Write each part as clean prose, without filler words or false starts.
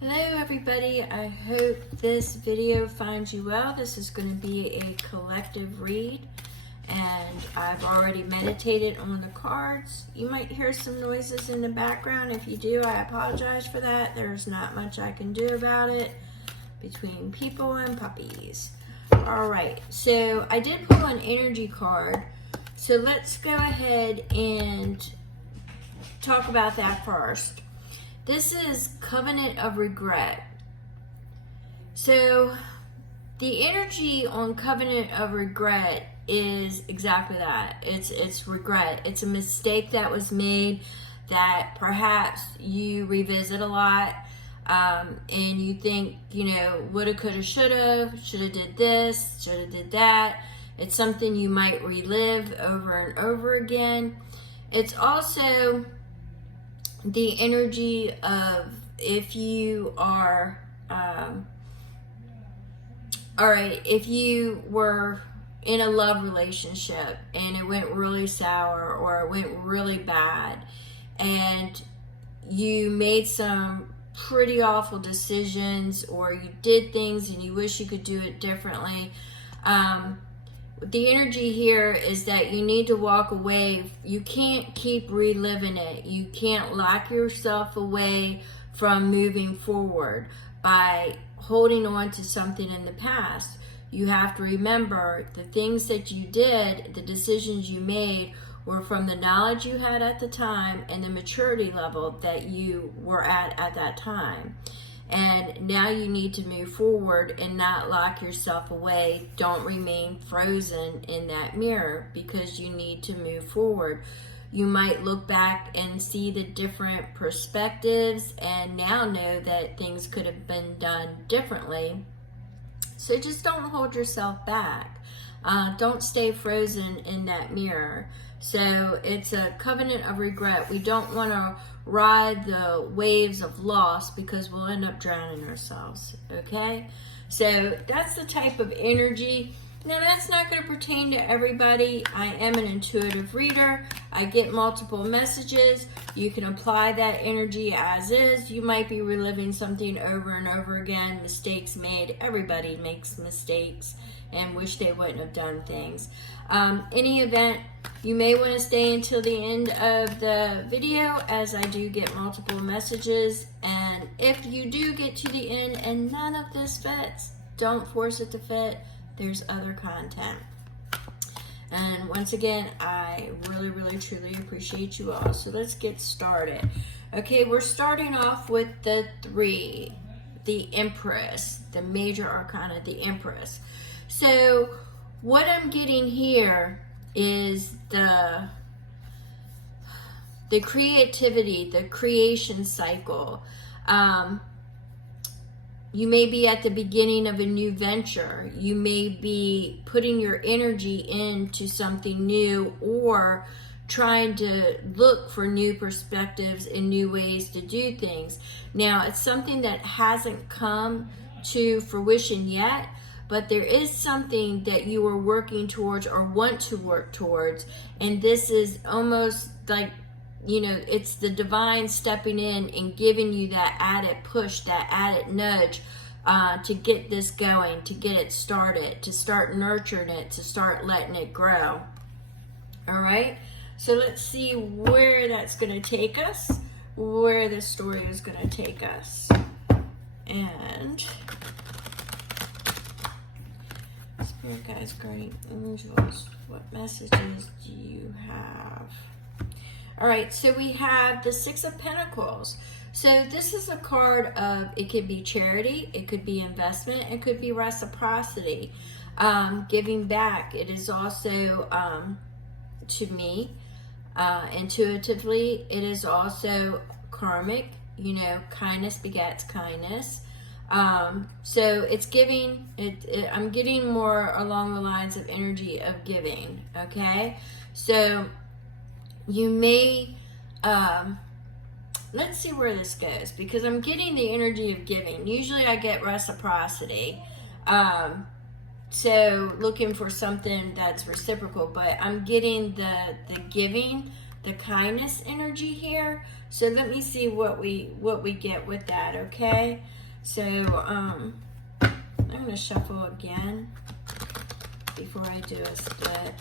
Hello everybody, I hope this video finds you well. This is going to be a collective read and I've already meditated on the cards. You might hear some noises in the background. If you do, I apologize for that. There's not much I can do about it between people and puppies. Alright, so I did pull an energy card. So let's go ahead and talk about that first. This is Covenant of Regret. So the energy on Covenant of Regret is exactly that. It's regret. It's a mistake that was made that perhaps you revisit a lot, and you think, woulda, coulda, shoulda did this, shoulda did that. It's something you might relive over and over again. It's also the energy of if you are, if you were in a love relationship and it went really sour or it went really bad and you made some pretty awful decisions or you did things and you wish you could do it differently. The energy here is that you need to walk away. You can't keep reliving it. You can't lock yourself away from moving forward by holding on to something in the past. You have to remember the things that you did, the decisions you made were from the knowledge you had at the time and the maturity level that you were at that time. And now you need to move forward and not lock yourself away. Don't remain frozen in that mirror because you need to move forward. You might look back and see the different perspectives and now know that things could have been done differently. So just don't hold yourself back. Don't stay frozen in that mirror. So it's a covenant of regret. We don't want to ride the waves of loss because we'll end up drowning ourselves, okay? So that's the type of energy. Now that's not going to pertain to everybody. I am an intuitive reader. I get multiple messages. You can apply that energy as is. You might be reliving something over and over again, mistakes made. Everybody makes mistakes and wish they wouldn't have done things. Any event, you may want to stay until the end of the video as I do get multiple messages. And if you do get to the end and none of this fits, don't force it to fit. There's other content. And once again, I really, really, truly appreciate you all. So let's get started. Okay, we're starting off with the 3, the Empress, the major arcana, the Empress. So what I'm getting here is the creativity, the creation cycle. You may be at the beginning of a new venture. You may be putting your energy into something new or trying to look for new perspectives and new ways to do things. Now, it's something that hasn't come to fruition yet, but there is something that you are working towards or want to work towards. And this is almost like, it's the divine stepping in and giving you that added push, that added nudge to get this going, to get it started, to start nurturing it, to start letting it grow. All right, so let's see where that's going to take us, where this story is going to take us. And Spirit guides, guardian angels, what messages do you have? All right, so we have the 6 of Pentacles. So this is a card of, it could be charity, it could be investment, it could be reciprocity, giving back. It is also, to me, intuitively, it is also karmic. Kindness begets kindness. So it's giving, I'm getting more along the lines of energy of giving, okay? So you may, let's see where this goes, because I'm getting the energy of giving. Usually I get reciprocity. So looking for something that's reciprocal, but I'm getting the giving the kindness energy here. So let me see what we get with that, okay? So I'm going to shuffle again before I do a split.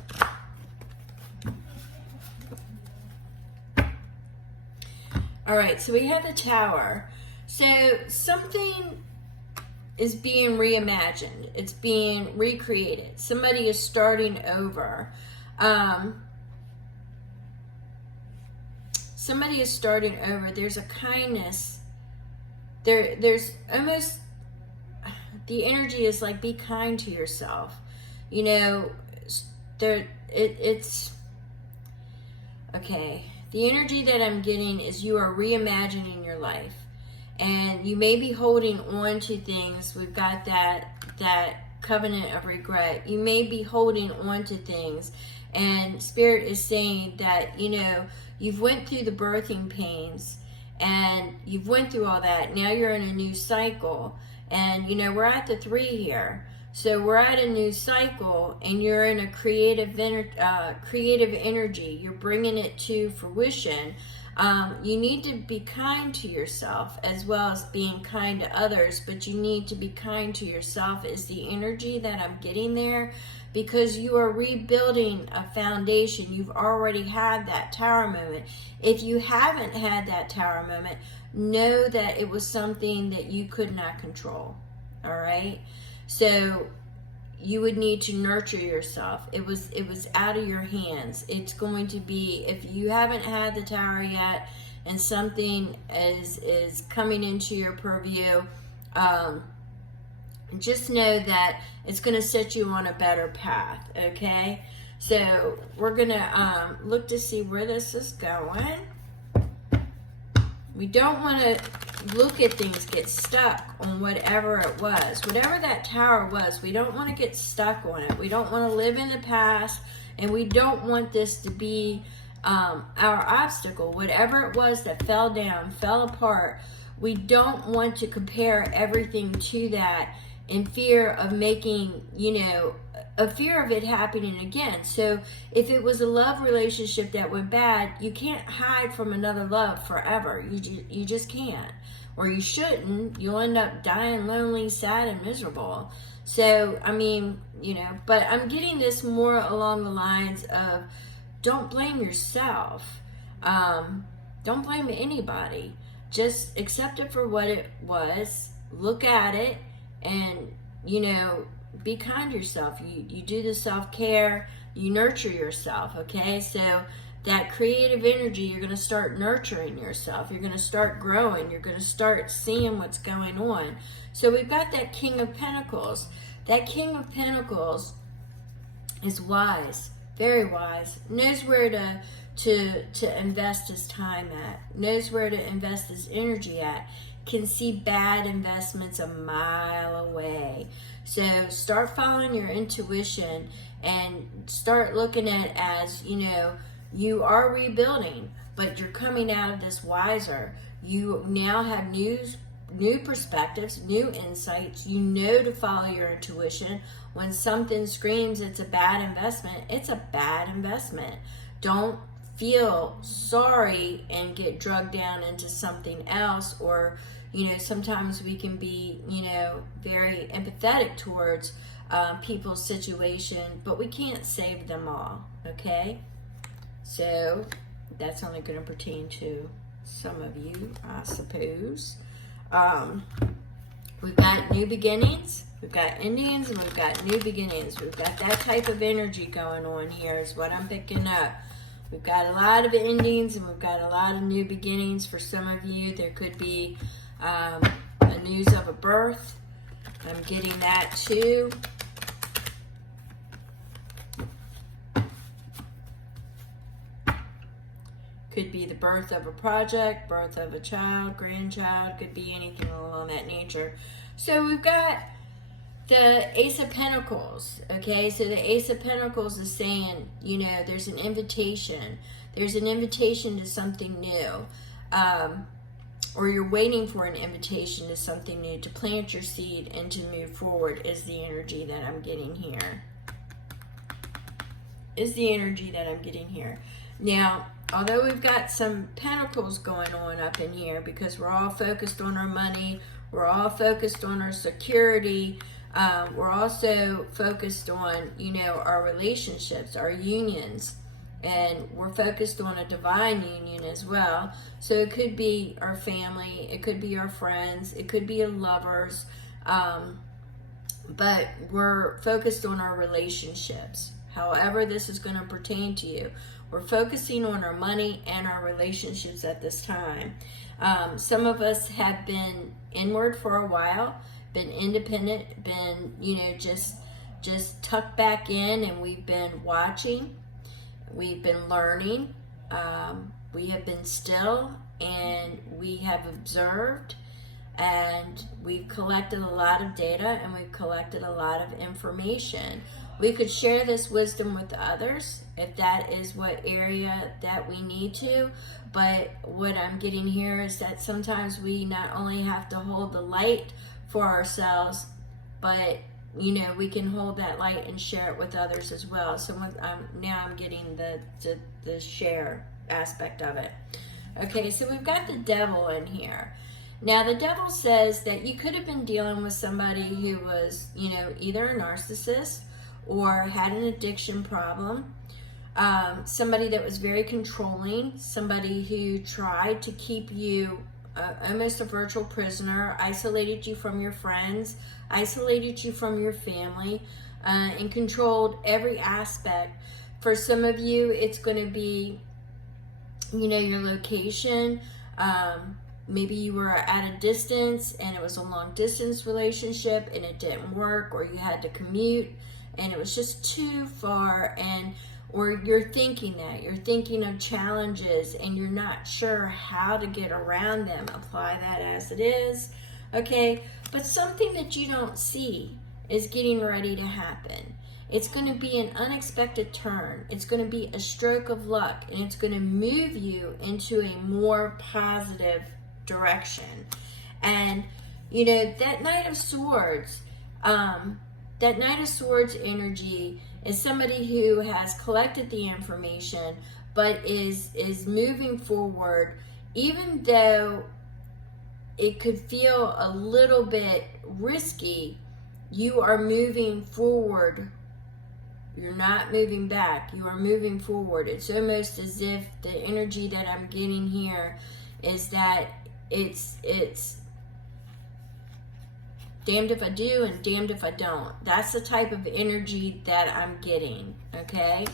All right, so we have the Tower. So something is being reimagined. It's being recreated. Somebody is starting over. Somebody is starting over. There's a kindness. There's almost, the energy is like, be kind to yourself. You know, it's okay. The energy that I'm getting is you are reimagining your life. And you may be holding on to things. We've got that covenant of regret. You may be holding on to things. And Spirit is saying that, you know, you've went through the birthing pains and you've went through all that. Now you're in a new cycle. And, you know, we're at the 3 here. So we're at a new cycle and you're in a creative energy. You're bringing it to fruition. You need to be kind to yourself as well as being kind to others, but you need to be kind to yourself is the energy that I'm getting there, because you are rebuilding a foundation. You've already had that Tower moment. If you haven't had that Tower moment, know that it was something that you could not control, all right? So you would need to nurture yourself. It was out of your hands. It's going to be, if you haven't had the Tower yet and something is coming into your purview, just know that it's going to set you on a better path, okay? So we're going to look to see where this is going. We don't want to look at things, get stuck on whatever it was. Whatever that Tower was, we don't want to get stuck on it. We don't want to live in the past, and we don't want this to be our obstacle. Whatever it was that fell down, fell apart, we don't want to compare everything to that in fear of making, you know, a fear of it happening again. So if it was a love relationship that went bad, you can't hide from another love forever. You just can't, or you shouldn't. You'll end up dying lonely, sad, and miserable. So, I mean, you know, but I'm getting this more along the lines of don't blame yourself. Don't blame anybody. Just accept it for what it was. Look at it and, you know, be kind to yourself. You do the self-care, you nurture yourself, okay? So that creative energy, you're going to start nurturing yourself. You're going to start growing. You're going to start seeing what's going on. So we've got that King of Pentacles. That King of Pentacles is wise, very wise, knows where to invest his time at, knows where to invest his energy at, can see bad investments a mile away. So start following your intuition and start looking at it as, you know, you are rebuilding, but you're coming out of this wiser. You now have new perspectives, new insights. You know to follow your intuition. When something screams it's a bad investment, it's a bad investment. Don't feel sorry and get drugged down into something else. Or, you know, sometimes we can be, you know, very empathetic towards people's situation, but we can't save them all, okay? So that's only going to pertain to some of you, I suppose. We've got new beginnings, we've got endings, and we've got new beginnings. We've got that type of energy going on here is what I'm picking up. We've got a lot of endings and we've got a lot of new beginnings. For some of you, there could be a news of a birth. I'm getting that too. Could be the birth of a project, birth of a child, grandchild, could be anything along that nature. So we've got the Ace of Pentacles, okay? So the Ace of Pentacles is saying, you know, there's an invitation. There's an invitation to something new. Or you're waiting for an invitation to something new, to plant your seed and to move forward is the energy that I'm getting here. Is the energy that I'm getting here. Now, although we've got some pentacles going on up in here because we're all focused on our money, we're all focused on our security, we're also focused on, you know, our relationships, our unions, and we're focused on a divine union as well. So it could be our family, it could be our friends, it could be lovers, but we're focused on our relationships. However this is going to pertain to you. We're focusing on our money and our relationships at this time. Some of us have been inward for a while, been independent, been, you know, just tucked back in, and we've been watching, we've been learning, we have been still, and we have observed, and we've collected a lot of data, and we've collected a lot of information. We could share this wisdom with others if that is what area that we need to, but what I'm getting here is that sometimes we not only have to hold the light for ourselves, but, you know, we can hold that light and share it with others as well. So now I'm getting the share aspect of it. Okay, so we've got the devil in here. Now, the devil says that you could have been dealing with somebody who was, you know, either a narcissist or had an addiction problem, somebody that was very controlling, somebody who tried to keep you almost a virtual prisoner, isolated you from your friends, isolated you from your family, and controlled every aspect. For some of you, it's going to be, you know, your location. Maybe you were at a distance and it was a long distance relationship and it didn't work, or you had to commute and it was just too far, and or you're thinking of challenges and you're not sure how to get around them. Apply that as it is, okay? But something that you don't see is getting ready to happen. It's going to be an unexpected turn. It's going to be a stroke of luck, and it's going to move you into a more positive direction. And, you know, that Knight of Swords, that Knight of Swords energy is somebody who has collected the information but is moving forward, even though it could feel a little bit risky. You are moving forward. You're not moving back. You are moving forward. It's almost as if the energy that I'm getting here is that it's damned if I do and damned if I don't. That's the type of energy that I'm getting, okay?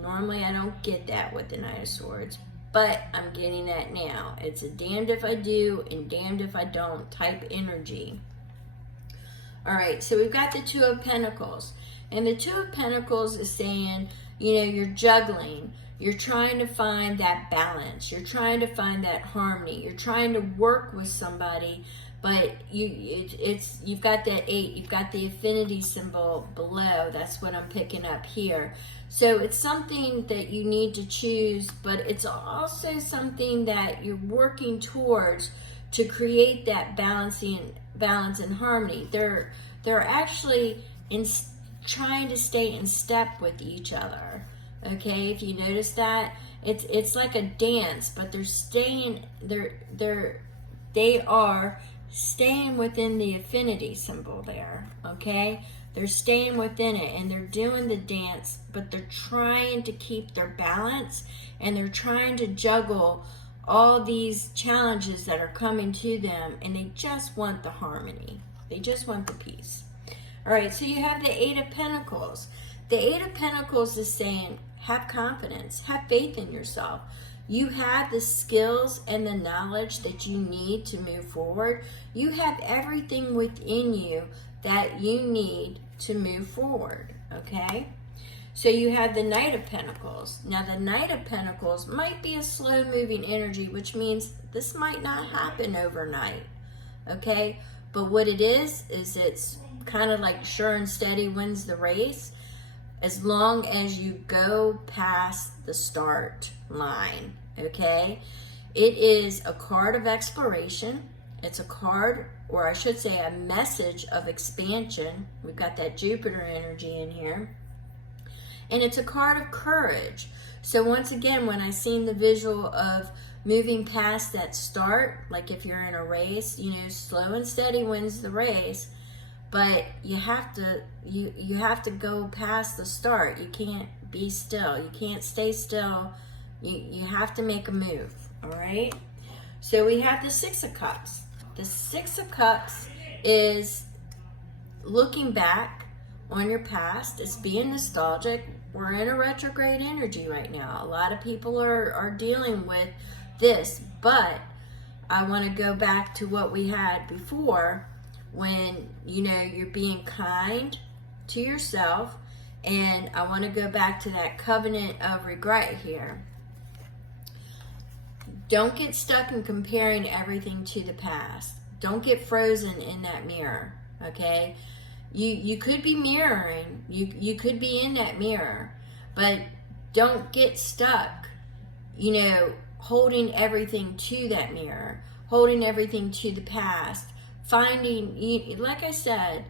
Normally I don't get that with the Knight of Swords, but I'm getting that now. It's a damned if I do and damned if I don't type energy. All right, so we've got the Two of Pentacles. And the Two of Pentacles is saying, you know, you're juggling. You're trying to find that balance. You're trying to find that harmony. You're trying to work with somebody, but you've got that 8. You've got the affinity symbol below. That's what I'm picking up here. So it's something that you need to choose, but it's also something that you're working towards to create that balance and harmony. They're actually trying to stay in step with each other. Okay, if you notice that, it's like a dance, but they are staying within the affinity symbol there. Okay, they're staying within it and they're doing the dance, but they're trying to keep their balance and they're trying to juggle all these challenges that are coming to them, and they just want the harmony. They just want the peace. All right, so you have the 8 of Pentacles. The 8 of Pentacles is saying, have confidence, have faith in yourself. You have the skills and the knowledge that you need to move forward. You have everything within you that you need to move forward, okay? So you have the Knight of Pentacles. Now the Knight of Pentacles might be a slow moving energy, which means this might not happen overnight, okay? But what it is it's kind of like sure and steady wins the race, as long as you go past the start line, okay? It is a card of exploration. It's a card, or I should say a message of expansion. We've got that Jupiter energy in here. And it's a card of courage. So once again, when I seen the visual of moving past that start, like if you're in a race, you know, slow and steady wins the race, but you have to go past the start. You can't be still. You can't stay still. You have to make a move, all right? So we have the Six of Cups. The Six of Cups is looking back on your past. It's being nostalgic. We're in a retrograde energy right now. A lot of people are dealing with this, but I want to go back to what we had before, when, you know, you're being kind to yourself, and I want to go back to that covenant of regret here. Don't get stuck in comparing everything to the past. Don't get frozen in that mirror, okay? You could be mirroring, you could be in that mirror, but don't get stuck, you know, holding everything to that mirror, holding everything to the past, finding, like I said,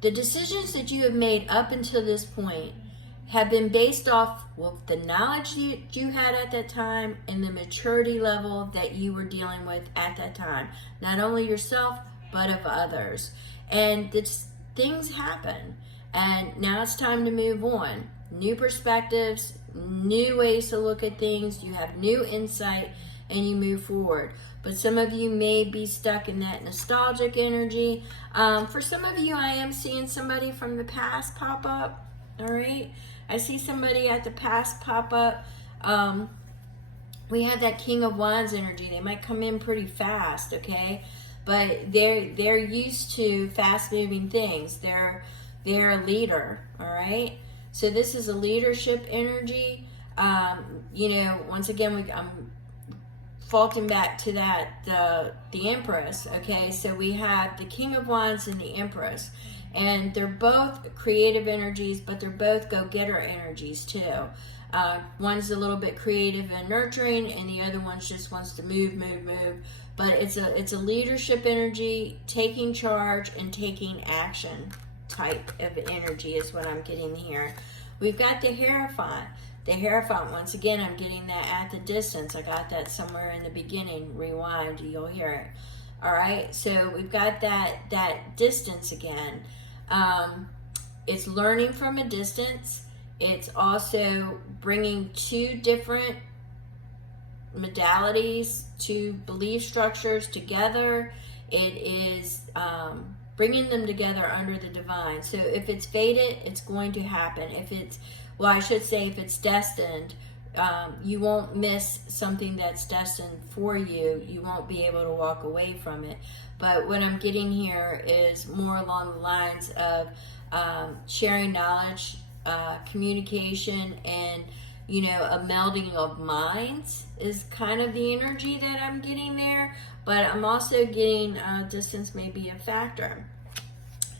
the decisions that you have made up until this point have been based off the knowledge you had at that time and the maturity level that you were dealing with at that time. Not only yourself, but of others. And things happen. And now it's time to move on. New perspectives, new ways to look at things. You have new insight and you move forward. But some of you may be stuck in that nostalgic energy. For some of you, I am seeing somebody from the past pop up. All right. I see somebody at the past pop up. We have that King of Wands energy. They might come in pretty fast, okay? But they're used to fast moving things. They're a leader, all right? So this is a leadership energy. You know, once again, I'm faulting back to that the Empress, okay? So we have the King of Wands and the Empress. And they're both creative energies, but they're both go-getter energies too. One's a little bit creative and nurturing, and the other one just wants to move. But it's a leadership energy, taking charge and taking action type of energy is what I'm getting here. We've got the Hierophant. The Hierophant, once again, I'm getting that at the distance. I got that somewhere in the beginning. Rewind, you'll hear it. All right, so we've got that distance again. It's learning from a distance. It's also bringing two different modalities, two belief structures together. It is bringing them together under the divine. So if it's fated, it's going to happen. If it's, well, I should say if it's destined, you won't miss something that's destined for you. You won't be able to walk away from it. But what I'm getting here is more along the lines of sharing knowledge, communication, and, you know, a melding of minds is kind of the energy that I'm getting there. But I'm also getting distance may be a factor.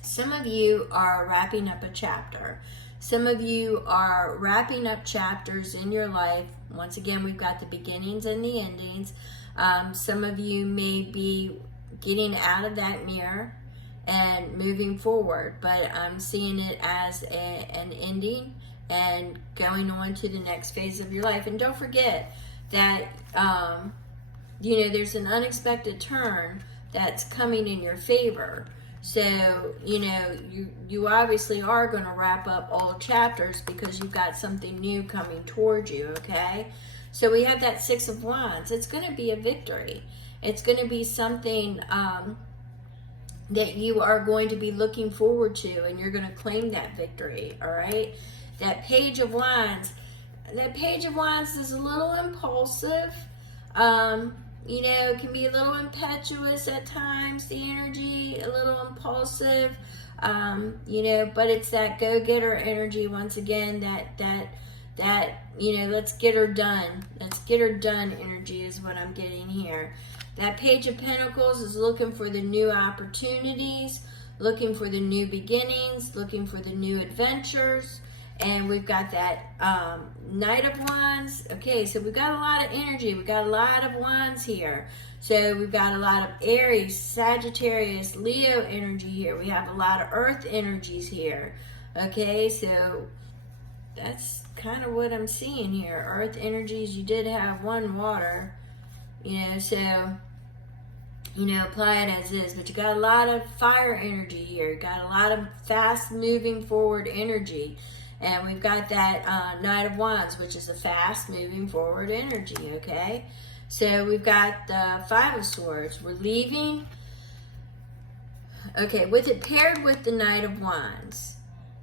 Some of you are wrapping up a chapter. Some of you are wrapping up chapters in your life. Once again, we've got the beginnings and the endings. Some of you may be getting out of that mirror and moving forward, but I'm seeing it as an ending and going on to the next phase of your life. And don't forget that, you know, there's an unexpected turn that's coming in your favor. So, you know, you obviously are going to wrap up all chapters because you've got something new coming towards you, okay? So we have that Six of Wands. It's going to be a victory. It's going to be something that you are going to be looking forward to, and you're going to claim that victory, all right? That Page of Wands. That Page of Wands is a little impulsive. You know, it can be a little impetuous at times, the energy, a little impulsive, you know, but it's that go-getter energy once again, that, you know, let's get her done. Let's get her done energy is what I'm getting here. That Page of Pentacles is looking for the new opportunities, looking for the new beginnings, looking for the new adventures. And we've got that Knight of Wands. Okay, so we've got a lot of energy. We've got a lot of wands here. So we've got a lot of Aries, Sagittarius, Leo energy here. We have a lot of earth energies here. Okay, so that's kind of what I'm seeing here. Earth energies, you did have one water, you know, so, you know, apply it as is. But you got a lot of fire energy here. You got a lot of fast moving forward energy. And we've got that Knight of Wands, which is a fast moving forward energy, okay? So we've got the Five of Swords. We're leaving, okay, with it paired with the Knight of Wands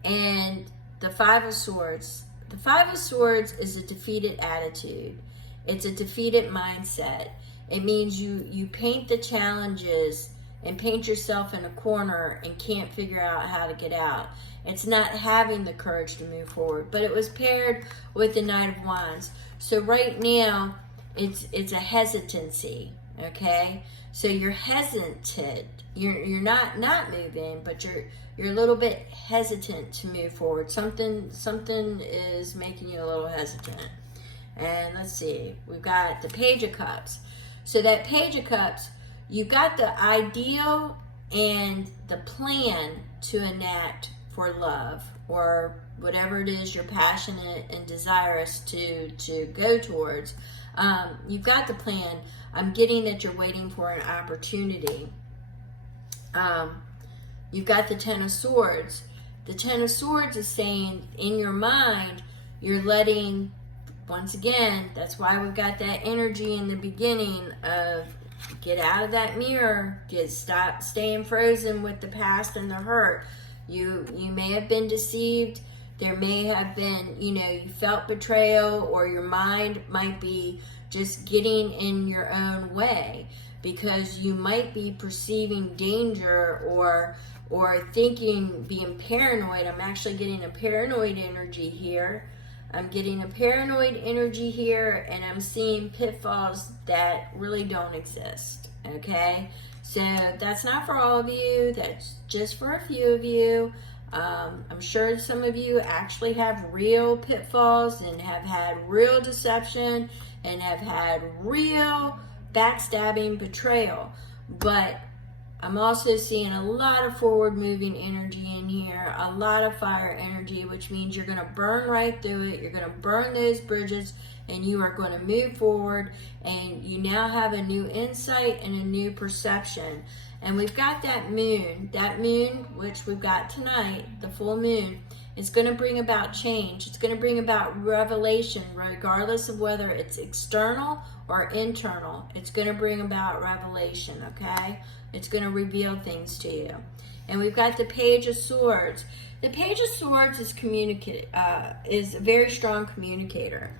and the Five of Swords. The Five of Swords is a defeated attitude. It's a defeated mindset. It means you paint the challenges and paint yourself in a corner and can't figure out how to get out. It's not having the courage to move forward. But it was paired with the Knight of Wands. So right now, it's a hesitancy, okay? So you're hesitant. You're not moving, but you're a little bit hesitant to move forward. Something is making you a little hesitant. And let's see, we've got the Page of Cups. So that Page of Cups, you've got the ideal and the plan to enact for love, or whatever it is you're passionate and desirous to go towards. You've got the plan. I'm getting that you're waiting for an opportunity. You've got the Ten of Swords. The Ten of Swords is saying in your mind, you're letting, once again, that's why we've got that energy in the beginning of get out of that mirror, stop staying frozen with the past and the hurt. You may have been deceived. There may have been, you know, you felt betrayal, or your mind might be just getting in your own way because you might be perceiving danger or thinking, being paranoid. I'm actually getting a paranoid energy here. I'm getting a paranoid energy here, and I'm seeing pitfalls that really don't exist, okay? So that's not for all of you. That's just for a few of you. I'm sure some of you actually have real pitfalls and have had real deception and have had real backstabbing, betrayal. But I'm also seeing a lot of forward moving energy in here, a lot of fire energy, which means you're going to burn right through it. You're going to burn those bridges, and you are going to move forward, and you now have a new insight and a new perception. And we've got that moon, which we've got tonight, the full moon. It's going to bring about change. It's going to bring about revelation, regardless of whether it's external or internal. It's going to bring about revelation, okay? It's going to reveal things to you. And we've got the Page of Swords. The Page of Swords is is a very strong communicator.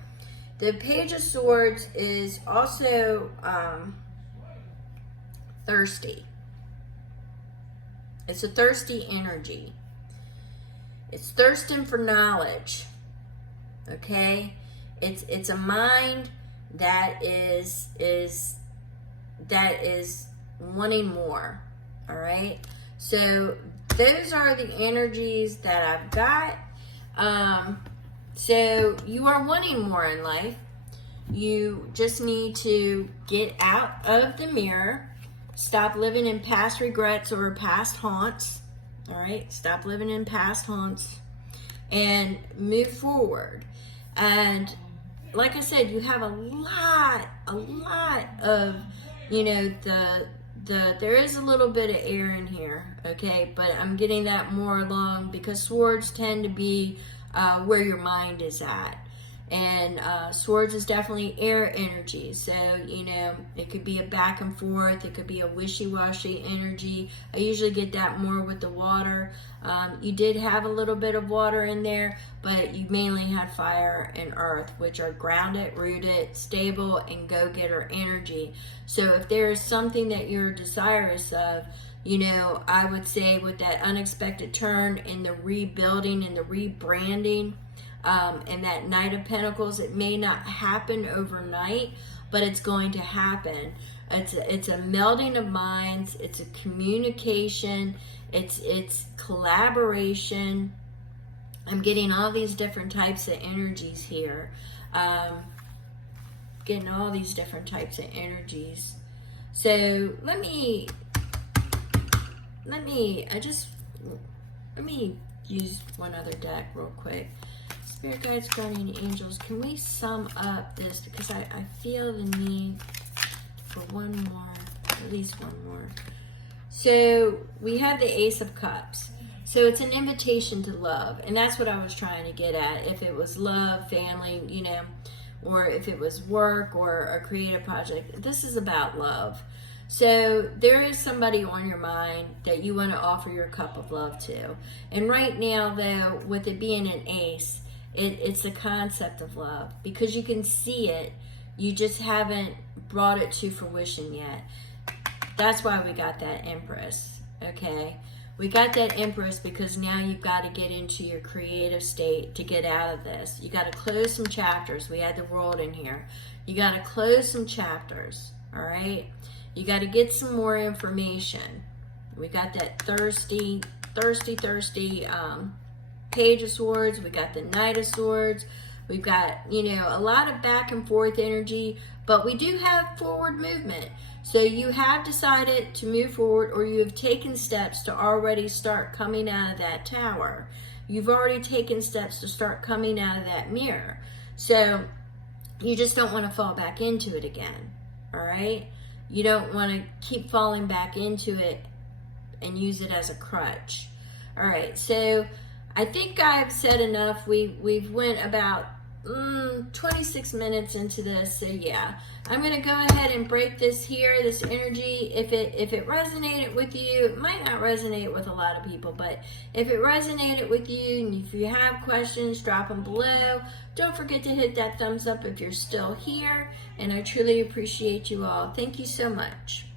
The Page of Swords is also thirsty. It's a thirsty energy. It's thirsting for knowledge. Okay? It's a mind that is wanting more. All right? So those are the energies that I've got. So you are wanting more in life. You just need to get out of the mirror. Stop living in past regrets or past haunts. All right? Stop living in past haunts and move forward. And like I said, you have a lot of, you know, there is a little bit of air in here, okay? But I'm getting that more along because swords tend to be where your mind is at. And swords is definitely air energy. So, you know, it could be a back and forth. It could be a wishy-washy energy. I usually get that more with the water. You did have a little bit of water in there, but you mainly had fire and earth, which are grounded, rooted, stable, and go-getter energy. So if there is something that you're desirous of, you know, I would say with that unexpected turn in the rebuilding and the rebranding, and that Knight of Pentacles, it may not happen overnight, but it's going to happen. It's a melding of minds. It's a communication. It's collaboration. I'm getting all these different types of energies here. Getting all these different types of energies. So let me use one other deck real quick. Spirit guides, guardian angels, can we sum up this? Because I feel the need for one more, at least one more. So we have the Ace of Cups. So it's an invitation to love. And that's what I was trying to get at. If it was love, family, you know, or if it was work or a creative project, this is about love. So there is somebody on your mind that you want to offer your cup of love to. And right now, though, with it being an ace, it's the concept of love, because you can see it. You just haven't brought it to fruition yet. That's why we got that Empress, okay? We got that Empress because now you've got to get into your creative state to get out of this. You got to close some chapters. We had the World in here. You got to close some chapters, all right? You got to get some more information. We got that thirsty Page of Swords. We got the Knight of Swords. We've got, you know, a lot of back and forth energy, but we do have forward movement. So you have decided to move forward, or you have taken steps to already start coming out of that tower. You've already taken steps to start coming out of that mirror. So you just don't want to fall back into it again, all right? You don't want to keep falling back into it and use it as a crutch. All right, so I think I've said enough. We've went about 26 minutes into this, so yeah, I'm gonna go ahead and break this here, this energy. If it resonated with you, it might not resonate with a lot of people, but if it resonated with you, and if you have questions, drop them below. Don't forget to hit that thumbs up if you're still here, and I truly appreciate you all. Thank you so much.